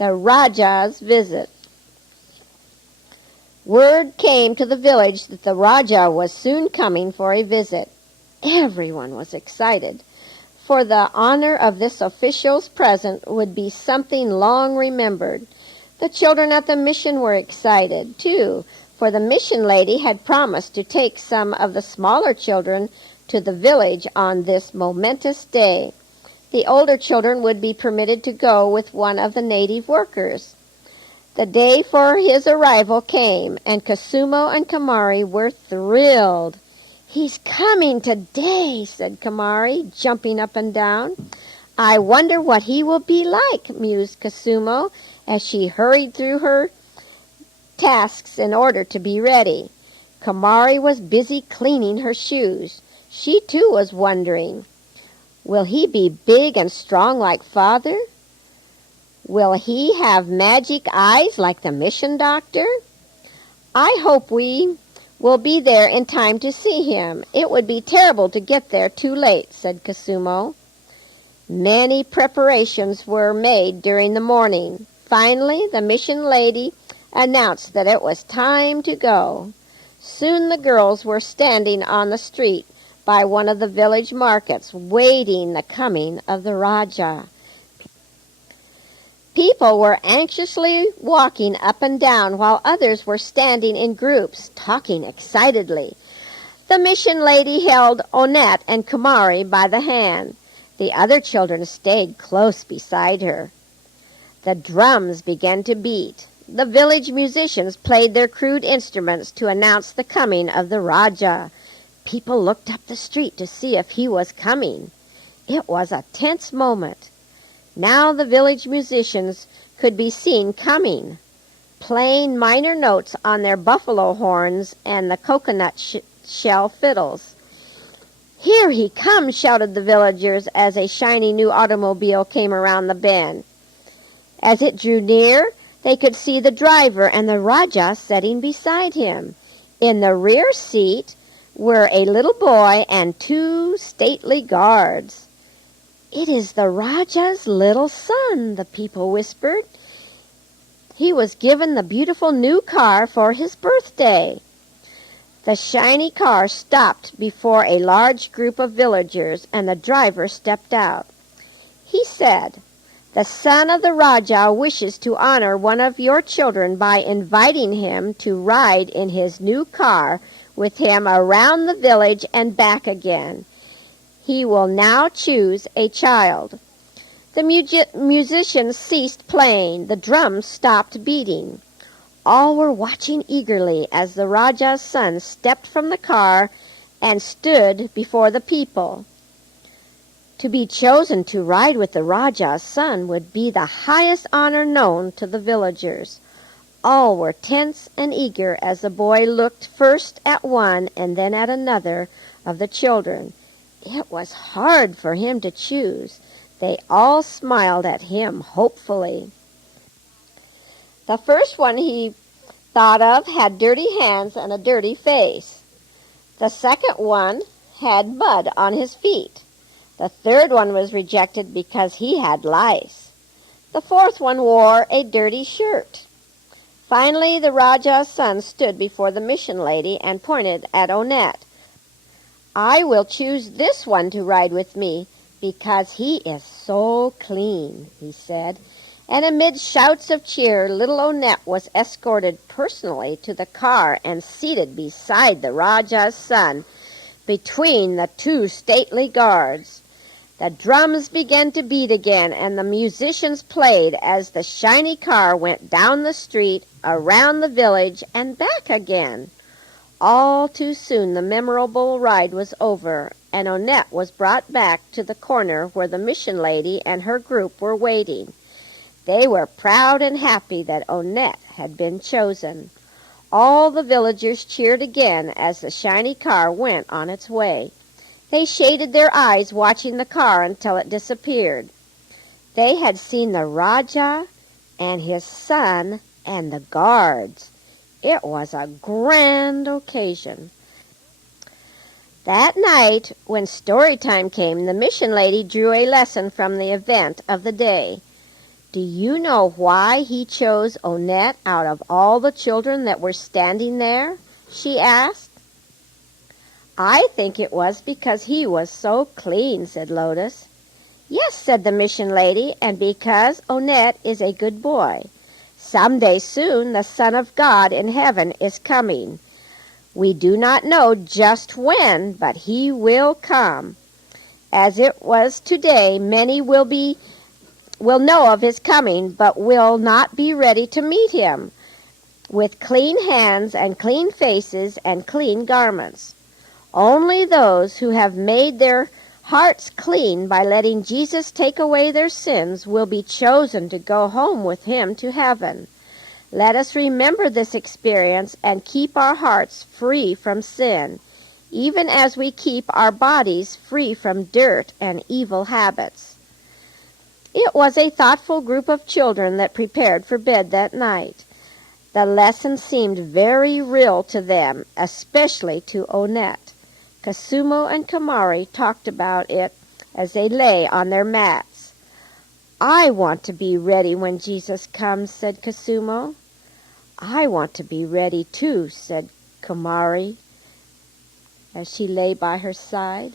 The Rajah's visit. Word came to the village that the Rajah was soon coming for a visit. Everyone was excited, for the honor of this official's present would be something long remembered. The children at the mission were excited, too, for the mission lady had promised to take some of the smaller children to the village on this momentous day. The older children would be permitted to go with one of the native workers. The day for his arrival came, and Kusumo and Kamari were thrilled. "He's coming today," said Kamari, jumping up and down. "I wonder what he will be like," mused Kusumo, as she hurried through her tasks in order to be ready. Kamari was busy cleaning her shoes. She, too, was wondering, will he be big and strong like Father? Will he have magic eyes like the mission doctor? I hope we will be there in time to see him. It would be terrible to get there too late," said Kusumo. Many preparations were made during the morning. Finally, the mission lady announced that it was time to go. Soon the girls were standing on the street by one of the village markets, waiting the coming of the Rajah. People were anxiously walking up and down, while others were standing in groups, talking excitedly. The mission lady held Onette and Kumari by the hand. The other children stayed close beside her. The drums began to beat. The village musicians played their crude instruments to announce the coming of the Rajah. People looked up the street to see if he was coming. It was a tense moment. Now the village musicians could be seen coming, playing minor notes on their buffalo horns and the coconut shell fiddles. "Here he comes," shouted the villagers as a shiny new automobile came around the bend. As it drew near, they could see the driver and the Rajah sitting beside him. In the rear seat were a little boy and 2 stately guards. "It is the Rajah's little son," the people whispered. "He was given the beautiful new car for his birthday." The shiny car stopped before a large group of villagers, and the driver stepped out. He said, "The son of the Rajah wishes to honor one of your children by inviting him to ride in his new car with him around the village and back again. He will now choose a child." The musicians ceased playing. The drums stopped beating. All were watching eagerly as the Rajah's son stepped from the car and stood before the people. To be chosen to ride with the Rajah's son would be the highest honor known to the villagers. All were tense and eager as the boy looked first at one and then at another of the children. It was hard for him to choose. They all smiled at him hopefully. The first one he thought of had dirty hands and a dirty face. The second one had mud on his feet. The third one was rejected because he had lice. The fourth one wore a dirty shirt. Finally, the Rajah's son stood before the mission lady and pointed at Onette. "I will choose this one to ride with me because he is so clean," he said. And amid shouts of cheer, little Onette was escorted personally to the car and seated beside the Rajah's son, between the 2 stately guards. The drums began to beat again, and the musicians played as the shiny car went down the street, around the village, and back again. All too soon the memorable ride was over, and Onette was brought back to the corner where the mission lady and her group were waiting. They were proud and happy that Onette had been chosen. All the villagers cheered again as the shiny car went on its way. They shaded their eyes watching the car until it disappeared. They had seen the Rajah and his son and the guards. It was a grand occasion. That night, when story time came, the mission lady drew a lesson from the event of the day. Do you know why he chose Onette out of all the children that were standing there? She asked. I think it was because he was so clean, said Lotus. Yes, said the mission lady, and because Onette is a good boy. Some day soon the Son of God in heaven is coming. We do not know just when, but he will come. As it was today, many will know of his coming, but will not be ready to meet him with clean hands and clean faces and clean garments. Only those who have made their hearts clean by letting Jesus take away their sins will be chosen to go home with him to heaven. Let us remember this experience and keep our hearts free from sin, even as we keep our bodies free from dirt and evil habits. It was a thoughtful group of children that prepared for bed that night. The lesson seemed very real to them, especially to Onette. Kasumo and Kamari talked about it as they lay on their mats. I want to be ready when Jesus comes, said Kasumo. I want to be ready too, said Kamari, as she lay by her side.